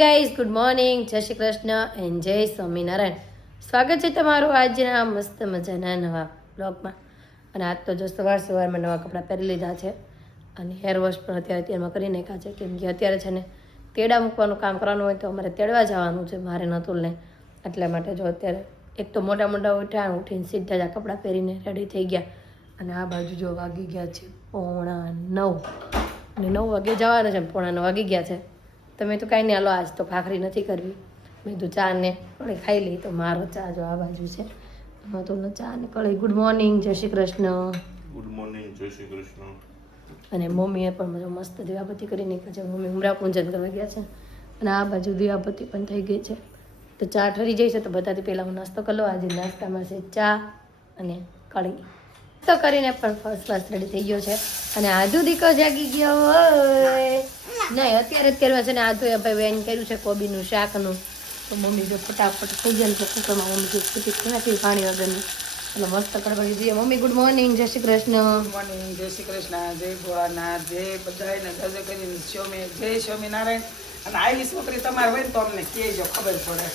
Guys good morning, જય Shri Krishna and જય સ્વામિનારાયણ. સ્વાગત છે તમારું આજના મસ્ત મજાના નવા બ્લોગમાં. અને આજ તો જો સવારમાં નવા કપડાં પહેરી લીધા છે અને હેર વોશ પણ અત્યારમાં કરી નાખ્યા છે, કેમ કે અત્યારે છે ને તેડા મૂકવાનું કામ કરવાનું હોય તો અમારે તેડવા જવાનું છે મારે નતુલને. એટલા માટે જો અત્યારે એક તો મોટા ઉઠીને સીધા જ આ કપડાં પહેરીને રેડી થઈ ગયા. અને આ બાજુ જો વાગી ગયા છે 9:45 અને 9 વાગે જવાના છે, 9:45 વાગી ગયા છે. તમે તો કાંઈ નહીં, હાલો આજ તો ભાખરી નથી કરવી. મેં તો ચા ને કળી ખાઈ લઈ. તો મારો ચા જો આ બાજુ છે, તો ચા ને કળી. ગુડ મોર્નિંગ, જય શ્રી કૃષ્ણ. ગુડ મોર્નિંગ, જય શ્રી કૃષ્ણ. અને મમ્મીએ પણ મસ્ત દીવાબત્તી કરી નાખી છે. મમ્મી ઉમરા પૂજન કરવા ગયા છે અને આ બાજુ દીવાબત્તી પણ થઈ ગઈ છે. તો ચા ઠરી જાય છે તો બધાથી પહેલાં હું નાસ્તો કરી લો. આજે નાસ્તામાં છે ચા અને કળી. તો કરીને પણ ફર્સ્ટ ક્લાસ રેડી થઈ ગયો છે. અને આધુ દીકો જાગી ગયો હોય નહીં, અત્યારે જ કરવા છે ને. આધુ ભાઈ વેન કર્યું છે કોબીનું શાકનું. તો મમ્મી જો ફટાફટ પૂજન તો કુકરમાં મમ્મી જો ફૂટી નાખી પાણી વગરની. એટલે મસ્ત કડવાઈ દઈએ. મમ્મી ગુડ મોર્નિંગ, જય શ્રી કૃષ્ણ. ગુડ મોર્નિંગ, જય શ્રી કૃષ્ણ, જય ભોળાનાથ, જય બધાને ગજે કરીને જય સ્વામિનારાયણ. અને આવી છોકરી તમારે હોય ને તો અમને કહેજો, ખબર પડે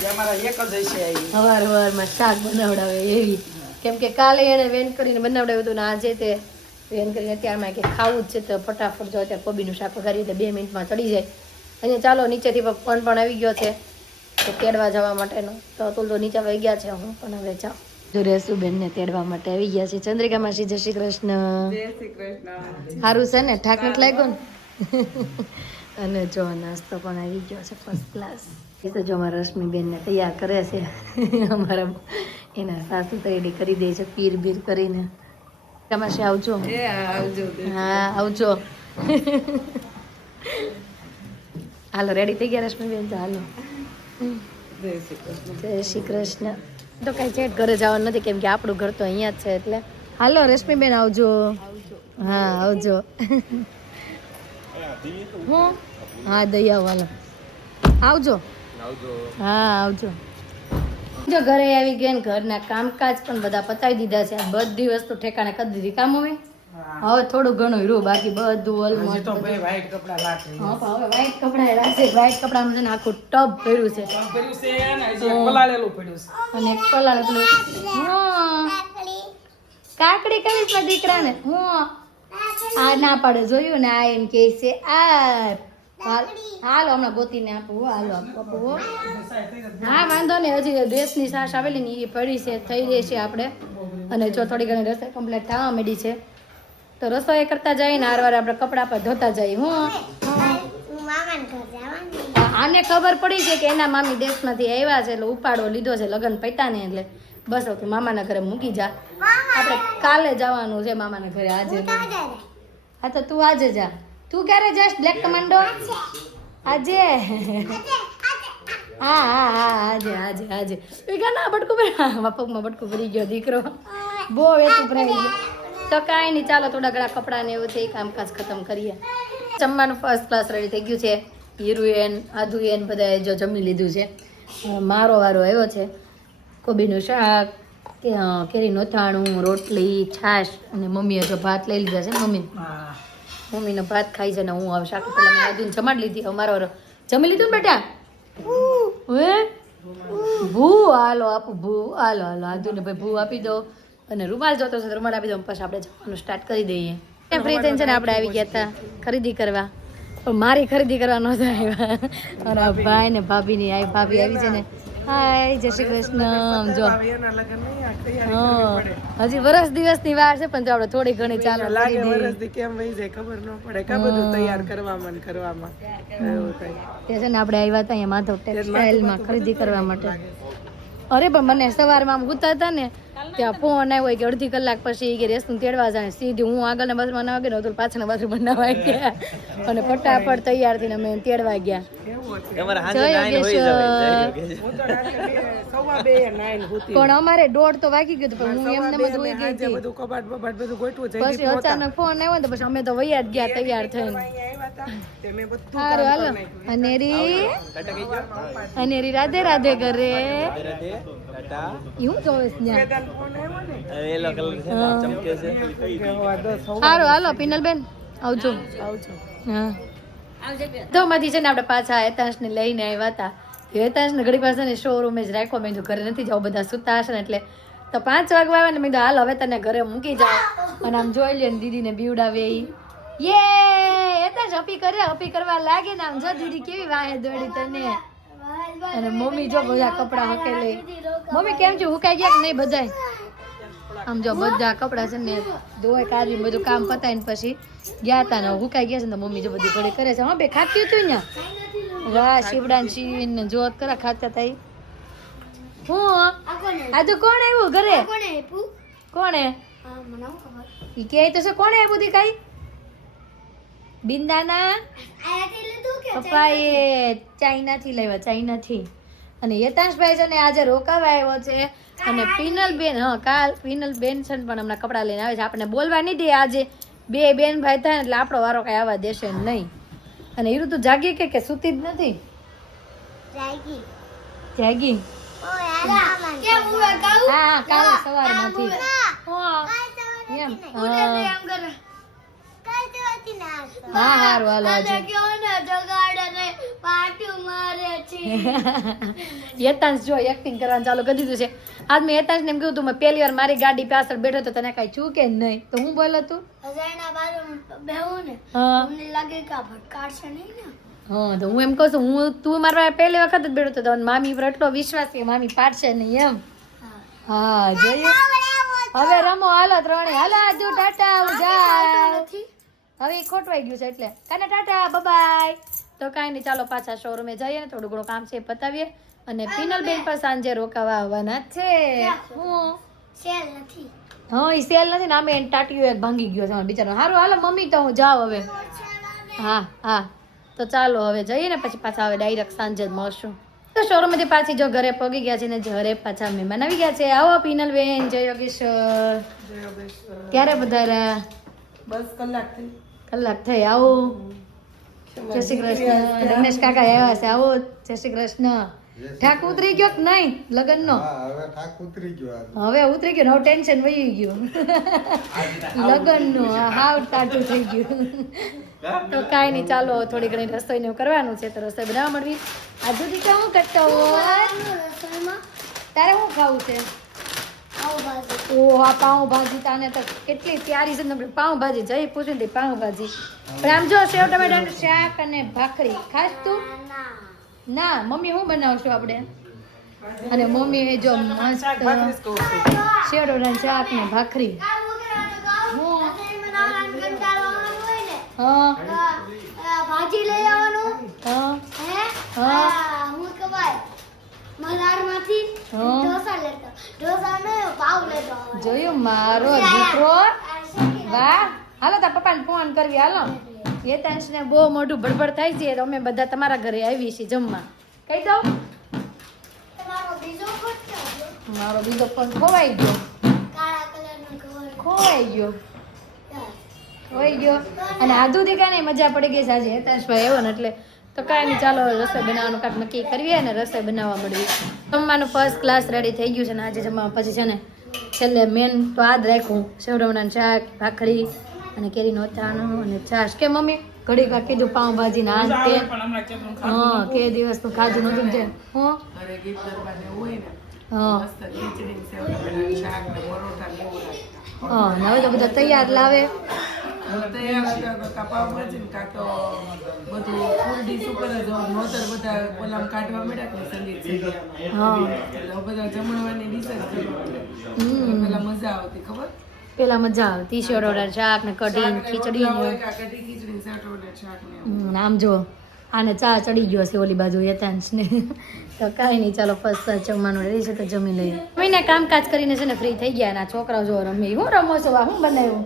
કે અમારા એક જ હશે. આવી સવારમાં શાક બનાવડાવે એવી, કેમ કે કાલે એણે વેન કરીને બનાવડાવ્યું હતું ને આજે તે વેન કરીને અત્યારમાં કે ખાવું જ છે તો ફટાફટ જો અત્યારે કોબીનું શાક વઘારી દે, 2 મિનિટમાં ચડી જાય. અને ચાલો નીચેથી ફોન પણ આવી ગયો છે તો તેડવા જવા માટેનો. તો અતુલ તો નીચે વહી ગયા છે, હું પણ હવે જાઉં. જો રેસુબેનને તેડવા માટે આવી ગયા છે. ચંદ્રિકા માસી, જય શ્રી કૃષ્ણ. જય શ્રી કૃષ્ણ. સારું છે ને, ઠાક નથી લાગ્યો ને? અને જો નાસ્તો પણ આવી ગયો છે ફર્સ્ટ ક્લાસ. એ તો જો અમારા રશ્મિબેનને તૈયાર કરે છે. અમારા એના સાસુ તૈયારી કરી દે છે પીર બીર કરીને. માસી આવજો. આવજો. હા આવજો. હાલો રેડી થઈ ગયા રશ્મિબેન? તો હાલો. જય શ્રી કૃષ્ણ. જય શ્રી કૃષ્ણ. તો કાંઈ છે ઘરે જવાનું નથી, કેમ કે આપણું ઘર તો અહીંયા જ છે. એટલે હાલો રશ્મિબેન આવજો. હા આવજો. હું હા દઈ આવો, હાલો આવજો. હા આવજો. જો ઘરે આવી ગયા ને ઘરના કામકાજ પણ બધા પતાવી દીધા છે. બધી વસ્તુ ઠેકાણે કરી દીધી. કામ હવે થોડું ઘણું રહ્યું, બાકી બધું ઓલમોસ્ટ. તો ભાઈ વ્હાઈટ કપડા લાગે. હા પણ હવે વ્હાઈટ કપડા રાખશે. વ્હાઈટ કપડામાં છે ને આખું ટબ ભર્યું છે. ભર્યું છે ને હજી એક પલાળેલું પડ્યું છે. અને એક પલાળેલું. હા કાકડી કરીશ મારા દીકરાને. હું આ ના પાડે, જોયું ને? આ એમ કહે છે આ હાલો હમણાં ગોતીને આપવું. હાલો આપવું. હા વાંધો નહીં, હજી ડ્રેસની સાસ આવેલી ને એ પડી છે, થઈ રહેશે આપણે. અને જો થોડી ઘણી રસોઈ કમ્પ્લીટ થવા માંડી છે તો રસોઈ કરતા જાય ને હારવાર આપણે કપડાં પર ધોતા જઈએ. હું આને ખબર પડી છે કે એના મામી દેશમાંથી આવ્યા છે એટલે ઉપાડો લીધો છે લગ્ન પૈતા ને. એટલે બસ હવે મામાના ઘરે મૂકી જા. આપણે કાલે જવાનું છે મામાના ઘરે. આજે હા તો તું આજે જા. તું ક્યારે જાશ બ્લેક કમાન્ડો? આજે? હા હા હા આજે આજે આજે. ના બટકું ભરી પગમાં બટકું ભરી ગયો દીકરો. બહુ વેતું ભરાઈ ગયો. તો કાંઈ નહીં, ચાલો થોડા ઘણા કપડાં ને એવું છે એ કામકાજ ખતમ કરીએ. જમવાનું ફર્સ્ટ ક્લાસ રેડી થઈ ગયું છે. હીરુએન આધુએન બધાએ જો જમી લીધું છે. મારો વારો આવ્યો છે. કોબીનું શાક, કેરીનું અથાણું, રોટલી, છાશ અને મમ્મીએ જો ભાત લઈ લીધા છે. મમ્મીનો ભાત ખાઈ છે ને હું હવે શાક પેલા મેં આધુને જમાડી લીધી. અમારો જમી લીધું ને બેટા? હે ભૂ હાલો આપું. ભૂ હાલો હાલો આધુને ભાઈ ભૂ આપી દો. અને રૂમાલ જોતો છે રૂમાલ આપી દો. પછી આપણે જવાનું સ્ટાર્ટ કરી દઈએ. ફ્રી થઈને છે ને આપણે આવી ગયા હતા ખરીદી કરવા, પણ મારી ખરીદી કરવા નહોતા આવ્યા. મારા ભાઈ ને ભાભીની ભાભી આવી છે ને. હાય જય શ્રી કૃષ્ણ. જો હજી વરસ દિવસની વાર છે પણ જો આપણે થોડી ઘણી ચાલો લાગે વરસથી કેમ વહી જાય ખબર ન પડે. કા બધું તૈયાર કરવામાં ને કરવામાં એવું થાય. તે છે ને આપણે આવ્યા હતા અહીંયા માધવ ટેક્સટાઇલમાં ખરીદી કરવા માટે. અરે પણ મને સવારમાં આમ ગુતા હતા ને ત્યાં ફોન આવ્યો કે અડધી કલાક પછી કે રેસનું તેડવા જાય. સીધી હું આગળના બાજુમાં ના વાગે ને તો પાછળના બાજુ બનાવવા ગયા અને ફટાફટ તૈયાર થઈને અમે તેડવા ગયા. પણ અમારે 1:30 તો વાગી ગયું પણ હું એમને બધું ગઈ હતી. પછી અચાનક ફોન આવ્યો ને પછી અમે તો વૈયા જ ગયા તૈયાર થઈને. સારું હાલો. અનેરી રાધે રાધે કરે. એવું જોવે સારું હાલો પિનલબેન આવજો. હા તો માંથી છે ને આપણે પાછા હેતાંશને લઈને આવ્યા હતા. હેતાંશને ઘડી પાસે ને શોરૂમે જ રાખ્યો. મેં કીધું ઘરે નથી જાવ, બધા સુતા હશે ને એટલે. તો 5 વાગવા આવે ને મેં કીધું હાલ હવે તને ઘરે મૂકી જાઓ. અને આમ જોઈ લે ને દીદીને બીવડાવે ઈ. યે હેતાંશ અપી કરવા લાગે ને આમ જો દીદી કેવી વાહે દોડી તને. અને મમ્મી જો બધા કપડા હકેલે. મમ્મી કેમ છે, હુકાઈ ગયા કે નહીં બધાય? આમ જો બધા કપડા છે ને ધોઈ કાઢી બધું કામ પતાવીને પછી ગયા તા ને હુકાઈ ગયા છે ને મમ્મી જો બધી ઘડી કરે છે. હા બે ખાતી હતું ને. વાહ શિવડાન શીન ને જોત કરા ખાતા હતા ઈ. હું આ તો કોણ આવ્યું ઘરે? કોણે? ઈ કે તો છે કોણે આવ્યું દી કાઈ? બિંદાના પપ્પાએ ચાઇના થી લાવ્યા, ચાઇના થી. અને યતાંશભાઈ છે ને આજે રોકાવા આવ્યો છે. અને પિનલબેન, હા કાલ પિનલબેન છે ને પણ હમણાં કપડાં લઈને આવે છે. આપણે બોલવા નહીં દે આજે 2 બેન ભાઈ થાય ને એટલે આપણો વારો કઈ આવવા દેશે નહીં. અને હીરું તું જાગી કે સુતી જ નથી? જાગી. હા કાલે સવારમાંથી. એમ હા હારું હાલો આજે. યતાંશ જો એક્ટિંગ કરવાનું ચાલુ કરી દીધું છે. આજ મેં યતાંશને એમ કીધું તું મેં પહેલી વાર મારી ગાડી પાછળ બેઠો તો તને કઈ છું કે નહીં? તો હું બોલો તું? હા તો હું એમ કહું છું તું મારા પહેલી વખત જ બેઠો તો મામી પર એટલો વિશ્વાસ કે મામી પાડશે નહીં એમ. હા જોયું. હવે રમો હાલો ત્રણે. હાલો આજુ ટાટા હું જાય. હવે ખોટવાઈ ગયું છે એટલે કાને ટાટા બાય. તો કાંઈ નહીં ચાલો પાછા શોરૂમે જઈએ ને થોડું ઘણું કામ છે પતાવીએ. અને પિનલબેન પર સાંજે રોકાવા આવવાના છે. હું હા ઈ સેલ નથી ને આમે એને ટાટીઓ એક ભાંગી ગયો છે બિચારો. સારું હાલો મમ્મી તો હું જાઉં હવે. હા હા તો ચાલો હવે જઈએ ને પછી પાછા હવે ડાયરેક્ટ સાંજે જ મળશું. તો શોરૂમમાંથી પાછી જો ઘરે પગી ગયા છે ને ઘરે પાછા મહેમાન આવી ગયા છે. આવો પિનલબેન, જય યોગેશ્વર. ક્યારે પધાર્યા? બસ કલાક થઈ. આવો. જય શ્રી કૃષ્ણ. રમેશ કાકા આવ્યા છે. આવો. જય શ્રી કૃષ્ણ. ઠાક ઉતરી ગયો કે નહીં લગન નો? હવે ઠાક ઉતરી ગયો. હવે ઉતરી ગયો. હવે ટેન્શન વહી ગયું લગન નું. હાવ ટાટું થઈ ગયું. તો કાંઈ નહીં ચાલો થોડી ઘણી રસોઈ કરવાનું છે તો રસોઈ બનાવવા મળવી. આજુ દીકરા હું કરતો હોય? તારે શું ખાવું છે? ઓહ આ પાઉંભાજી તાને તો કેટલી પ્યારી છે. પાઉંભાજી જઈ પૂછ્યું ને પાઉંભાજી. પણ આમ જો સેવ ટમેટાનું શાક અને ભાખરી ખાસ તું? ના મમ્મી શું બનાવશું આપણે? અને મમ્મી જો મસ્ત સેવ ટમેટાનું શાક ને ભાખરી. હા ભાજી લઈ આવવાનું. હા હા હું કવાય મલારમાંથી ઢોસા લેતો. ઢોસા ને પાવ લેતો. જોયું મારો દીકરો. વાહ હાલો તાર પપ્પાને ફોન કરવી. હાલો યતાંશને બહુ મોટું બડબડ થાય છે તો અમે બધા તમારા ઘરે આવી છીએ જમવા. કહી દઉં તમારો બીજો ફોટો મારો બીજો ફોન ખોવાઈ ગયો. કાળા કલરનો કવર ખોવાઈ ગયો. ખોવાઈ ગયો. અને આધુ દીકાને મજા પડી ગઈ છે આજે હેતાંશભાઈ આવ્યો ને એટલે. તો કાંઈ નહીં ચાલો રસોઈ બનાવવાનું કાંઈક નક્કી કરીએ અને રસોઈ બનાવવા મળવી. જમવાનું ફર્સ્ટ ક્લાસ રેડી થઈ ગયું છે ને આજે જમવા પછી છે ને છેલ્લે મેન તો આ જ રાખ્યું સેવ ટમેટાનું શાક, ભાખરી અને કેરીનો અચારનો અને છાશ. કે મમ્મી ઘડી વાર કીધું પાઉંભાજી ના તે હા કે દિવસનું ખાધું નતું જે હું હા હા હવે તો બધા તૈયાર લાવે. પેલા મજા આવતી શેવડોડા શાક ને કઢી ને ખીચડી ને આમ જો આને ચા ચડી ગયો છે ઓલી બાજુ યતાંશ ને. તો કાંઈ નહીં ચાલો ફર્સ્ટ જમવાનું રેડી છે તો જમી લઈએ. મહિને કામકાજ કરીને છે ને ફ્રી થઈ ગયા ના છોકરાઓ જો રમી. હું રમો છો હું બનાવ્યું?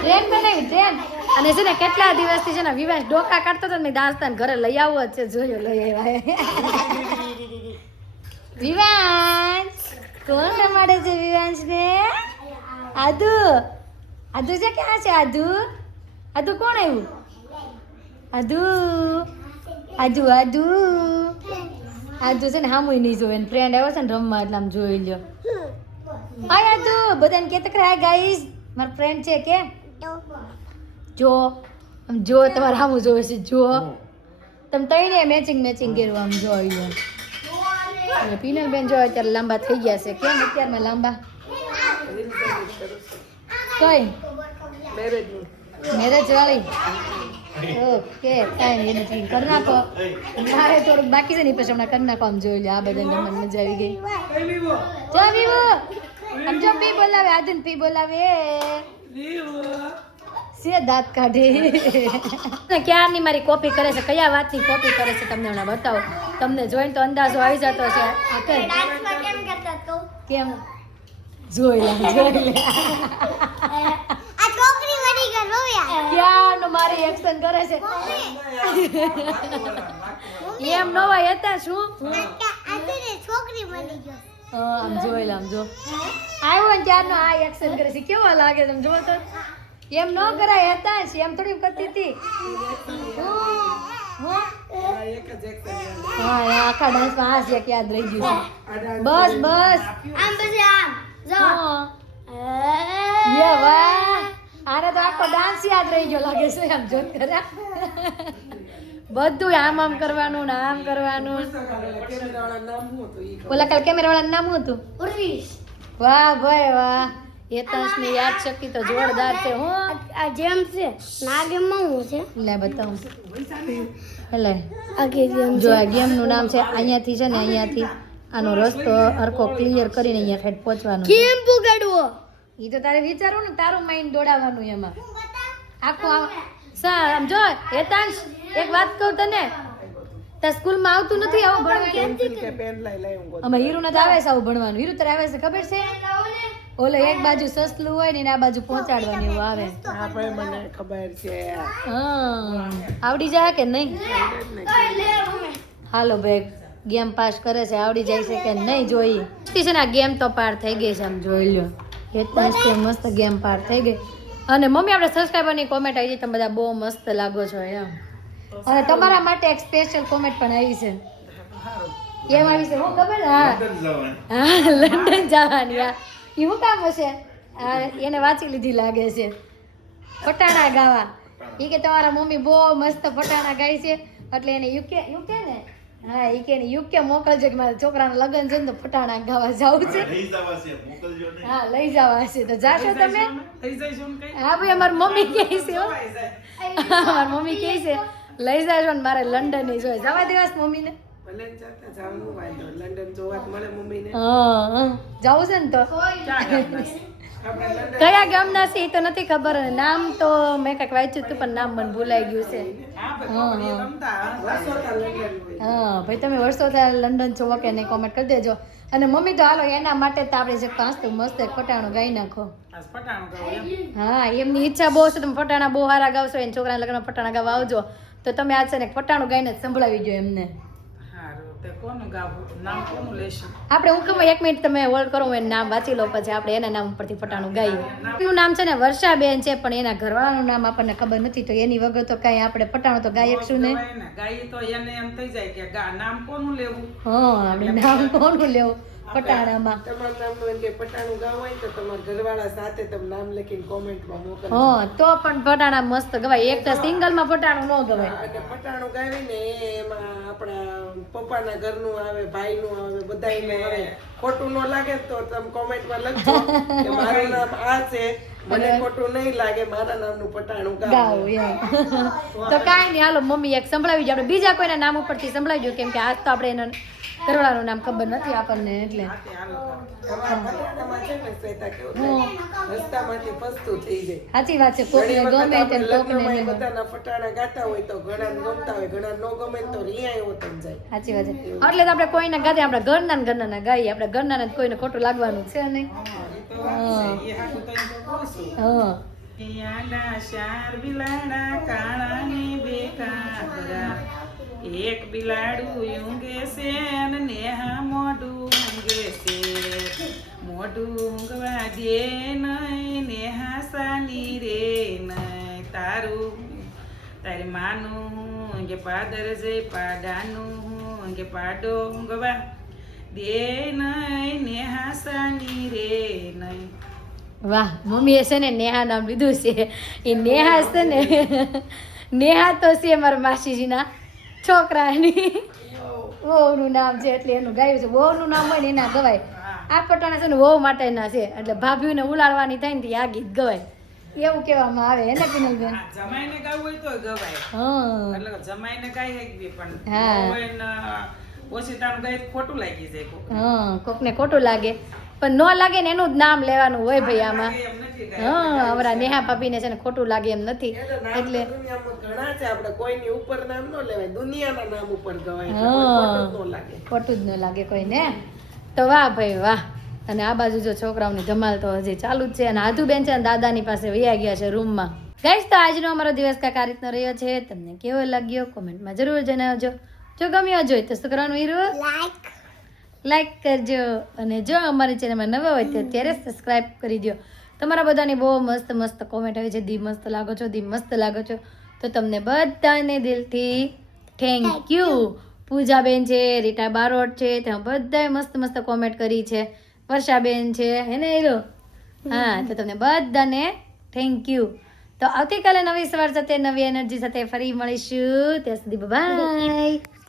ટ્રેન બનાવી ટ્રેન. અને છે ને કેટલા દિવસથી છે ને વિવાસ ડોકા કાઢતો હતો ને દાસ્તાન ઘરે લઈ આવવો જ છે. જોયો લઈ આવ્યા વિવાંશ. કોણ રમાડે છે વિવાંશ ને? આદુ. આદુ છે ક્યાં છે આદુ? આદુ કોણ આવ્યું? આદુ આદુ આદુ આદુ છે ને હામુય નહીં જોવે ને ફ્રેન્ડ આવ્યો છે ને રમવા એટલે આમ જોઈ લ્યો. હાય આદુ બધાને કે તક હાય ગાઈસ મારો ફ્રેન્ડ છે કે જો આમ જો તમારે સામું જોવે છે જો તમે તઈને મેચિંગ કર્યું આમ જો એટલે પીનલબેન જો અત્યારે લાંબા થઈ ગયા છે કેમ અત્યારમાં લાંબા કઈ મેરેજ વાળી ઓકે કાંઈ નહીં નથી કરી નાખો મારે થોડુંક બાકી છે ને પછી હમણાં કરી નાખો આમ જોઈ લે આ બધા મને મજા આવી ગઈ જો વિવો આમ જો પી બોલાવે આજન પી બોલાવે સે દાંત કાઢે ક્યારની મારી કોપી કરે છે કયા વાતની કોપી કરે છે તમને હમણાં બતાવો તમને જોઈને તો અંદાજો આવી જતો છે આ કઈ ડાન્સમાં કેમ કરતા તો કેમ જોઈ લે આ છોકરી બની ગઈ રોયા ક્યારનું મારી એક્શન કરે છે એમ ન હોય હતા શું આ તો ને છોકરી બની ગઈ આમ જોઈ લે આમ જો આવ્યો ને ત્યારનો આ એક્શન કરે છે કેવો લાગે તમે જોવો તો એમ ન કરાય હતા જ એમ થોડી કરતી હતી હા આખા ડાન્સમાં આ છે યાદ રહી ગયું છે બસ બસ આમ પછી આમ જો યે વાહ આને તો આખો ડાન્સ યાદ રહી ગયો લાગે છે આમ જોત કર્યા બધું આમ કરવાનું ને આમ કરવાનું ઓલા કાલ કેમેરાવાળાનું નામ શું હતું ઉર્વીશ વાહ ભાઈ વાહ હેતાંશની યાદ શક્તિ તો જોરદાર છે હું આ જેમ છે નાગેમાં હું છે લે બતાવું એટલે આ કે જેમ જો આ ગેમનું નામ છે અહીંયાથી છે ને અહીંયાથી આનો રસ્તો હરખો ક્લિયર કરીને અહીંયા સાઈડ પહોંચવાનું કેમ પુગાડવો એ તો તારે વિચારવું ને તારું માઇન્ડ દોડાવવાનું એમાં આખું આમ જો હેતાંશ એક વાત કહું તને તાર સ્કૂલમાં આવતું નથી આવું ભણવાનું અમે હીરુ ને આવે છે આવું ભણવાનું હીરુ તારે આવે છે ખબર છે ઓલે એક બાજુ સસલું હોય ને આ બાજુ પહોંચાડવાનું એવું આવે મને ખબર છે હા આવડી જાય કે નહીં હાલો ભાઈ ગેમ પાસ કરે છે આવડી જાય છે કે નહીં જોઈ છે ને આ ગેમ તો પાર થઈ ગઈ છે આમ જોઈ લો હેતાંશ કે મસ્ત ગેમ પાર થઈ ગઈ અને મમ્મી આપણે સબસ્ક્રાઈબરની કોમેન્ટ આવી તમે બધા બહુ મસ્ત લાગો છો એમ અને તમારા માટે એક સ્પેશિયલ કોમેન્ટ પણ આવી છે કેમ આવી છે હું ખબર હા લંડન જવાની આ એ શું કામ હશે એને વાંચી લીધી લાગે છે ફટાણા ગાવા એ કે તમારા મમ્મી બહુ મસ્ત ફટાણા ગાય છે એટલે એને યુકે ને હા એ કે યુકે મોકલજો કે મારા છોકરાના લગ્ન છે ને તો ફટાણા ગાવા જવું છે હા લઈ જવા છે તો જાશો તમે હા ભાઈ અમારી મમ્મી કહે છે મારી મમ્મી કહે છે લઈ જાશો ને મારે લંડન ની જોઈએ જવા દેવાસ મમ્મીને જવું છે ને તો કયા ગામના છે એ તો નથી ખબર નામ તો મેં કંઈક વાંચ્યું હતું પણ નામ મને ભૂલાઈ ગયું છે હા ભાઈ તમે વર્ષો થયા લંડન છો કે નહીં કોમેન્ટ કરી દેજો અને મમ્મી તો હાલો એના માટે તો આપણે જે કાંસતું મસ્ત એક ફટાણું ગાઈ નાખો હા એમની ઈચ્છા બહુ છે તમે ફટાણા બહુ સારા ગાવશો એને છોકરાના લગ્નમાં ફટાણા ગાવા આવજો તો તમે આજ છે ને ફટાણું ગાઈને જ સંભળાવી જો એમને આપણે હું કહું 1 મિનિટ તમે હોલ્ડ કરો હું એનું નામ વાંચી લો પછી આપણે એના નામ ઉપરથી ફટાણું ગાઈએ એનું નામ છે ને વર્ષાબેન છે પણ એના ઘરવાળાનું નામ આપણને ખબર નથી તો એની વગર તો કાંઈ આપણે ફટાણું તો ગાઈ શકશું ને હા આપણે નામ કોનું લેવું ફટાણામાં હા તો પણ ફટાણા મસ્ત ગવાય એક તો સિંગલમાં ફટાણું ન ગવાય ફટાણું ગાવીને એમાં આપણા પપ્પાના ઘરનું આવે ભાઈનું આવે બધાયનું આવે ખોટું ન લાગે તો તમે કોમેન્ટમાં લખજો કે મારું નામ આ છે મને ખોટું નહીં લાગે મારા નામનું ફટાણું ગાવ તો કાંઈ નહીં હાલો મમ્મી એક સંભળાવી જો આપણે બીજા કોઈના નામ ઉપરથી સંભળાવી જો કેમ કે આજ તો આપણે એના ઘરવાળાનું નામ ખબર નથી આપણને એટલે સાચી વાત છે કોકને ગમે તે કોકને બધાના ફટાણા ગાતા હોય તો ઘણા ગમતા હોય ઘણા નો ગમે તો રિયા એવો થઈ જાય સાચી વાત છે એટલે તો આપણે કોઈને ગાતે આપણે ઘરના ગાઈએ આપણે ઘરના કોઈને ખોટું લાગવાનું છે નહીં હા એક બિલાડું ઊંઘે છે ને નેહા મોઢું ઊંઘે છે મોઢું ઊંઘવા દે નહીં નેહા સાની રે નહીં તારું તારી માનું કે પાદર જઈ પાડાનું કે પાડો ઊંઘવા દે નહીં નેહા સાની રે નહીં વાહ મમ્મીએ છે ને નેહા નામ લીધું છે એ નેહા છે ને નેહા તો છે મારા માસીજીના છોકરાની વહુનું નામ છે એટલે એનું ગાયું છે. વહુનું નામ હોય ને એના ગવાય. આ પટાણા છે ને વહુ માટેના છે એટલે ભાભીઓને ઉલાડવાની થાય ને તે આ ગીત ગવાય એવું કહેવામાં આવે હે ને પિનલબેન? જમાઈને ગાવું હોય તો ગવાય. હા એટલે જમાઈને ગાય એકબી પણ હા. હોય ને ઓશિતાનું ગાય તો ખોટું લાગી જાય કોક. હા કોકને ખોટું લાગે પણ ન લાગે ને એનું જ નામ લેવાનું હોય ભાઈ આમાં. એમ નથી ગાય. હા અમારા નેહા ભાભીને છે ને ખોટું લાગે એમ નથી એટલે દુનિયામાં ઘણા છે આપણે કોઈની ઉપર નામ ન લેવાય દુનિયાના નામ ઉપર ગવાય એટલે હા. કોઈ ખોટું જ ન લાગે ખોટું જ ન લાગે કોઈને. તો વાહ ભાઈ વાહ. અને આ બાજુ જો છોકરાઓની ધમાલ તો હજી ચાલુ જ છે અને આધુબેન છે ને દાદાની પાસે વયા ગયા છે રૂમમાં. ગાઈસ તો આજનો અમારો દિવસ કાંઈક આ રીતનો રહ્યો છે. તમને કેવો લાગ્યો કોમેન્ટમાં જરૂર જણાવજો. જો ગમ્યો હોય તો શું કરવાનું હીરો? લાઈક કરજો અને જો અમારી ચેનલમાં નવા હોય તો અત્યારે સબસ્ક્રાઇબ કરી દો. તમારા બધાની બહુ મસ્ત મસ્ત કોમેન્ટ આવે છે. દી મસ્ત લાગો છો, દી મસ્ત લાગો છો. તો તમને બધાને દિલથી થેન્ક યુ. પૂજાબેન છે, રીટા બારોટ છે, ત્યાં બધાએ મસ્ત મસ્ત કોમેન્ટ કરી છે. વર્ષાબેન છે હે ને હીરો? હા તો તમને બધાને થેન્ક યુ. તો આવતીકાલે નવી સવાર સાથે નવી એનર્જી સાથે ફરી મળીશું. ત્યાં સુધી બાય.